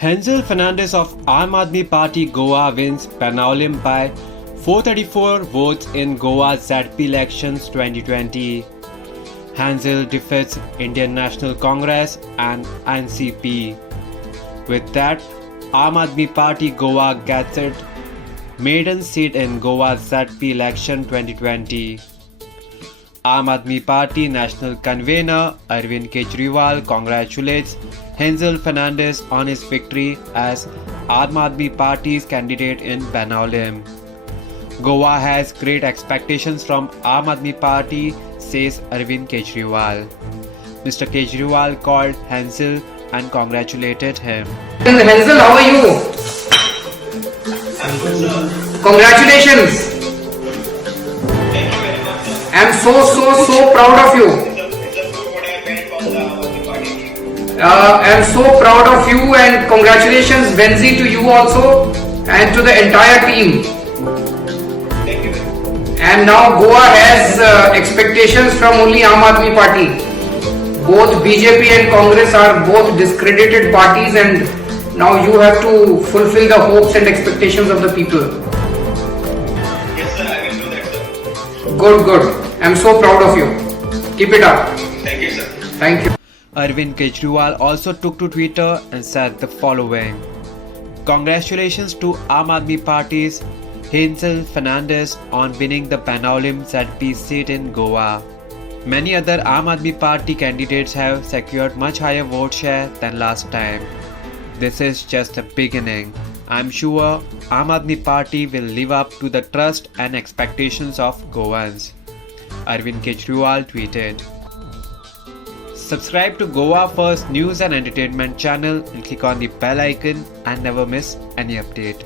Hansel Fernandez of Aam Aadmi Party Goa wins Panaolim by 434 votes in Goa's ZP elections 2020. Hansel defeats Indian National Congress and NCP. With that, Aam Aadmi Party Goa gets its maiden seat in Goa's ZP election 2020. Aam Aadmi Party National Convener Arvind Kejriwal congratulates Hansel Fernandez on his victory as Aam Aadmi Party's candidate in Panaolim. Goa has great expectations from Aam Aadmi Party, says Arvind Kejriwal. Mr. Kejriwal called Hansel and congratulated him. Hansel, how are you? Congratulations! I'm so proud of you. I'm so proud of you and congratulations Benzi to you also and to the entire team. And now Goa has expectations from only Aam Aadmi Party. Both BJP and Congress are both discredited parties and now you have to fulfill the hopes and expectations of the people. Yes sir, I will do that sir. Good. I'm so proud of you. Keep it up. Thank you sir. Thank you. Arvind Kejriwal also took to Twitter and said the following: Congratulations to Aam Aadmi Party's Hansel Fernandez on winning the Panaolim ZP seat in Goa. Many other Aam Aadmi Party candidates have secured much higher vote share than last time. This is just the beginning. I'm sure Aam Aadmi Party will live up to the trust and expectations of Goans. Arvind Kejriwal tweeted. Subscribe to Goa First News and Entertainment channel and click on the bell icon and never miss any update.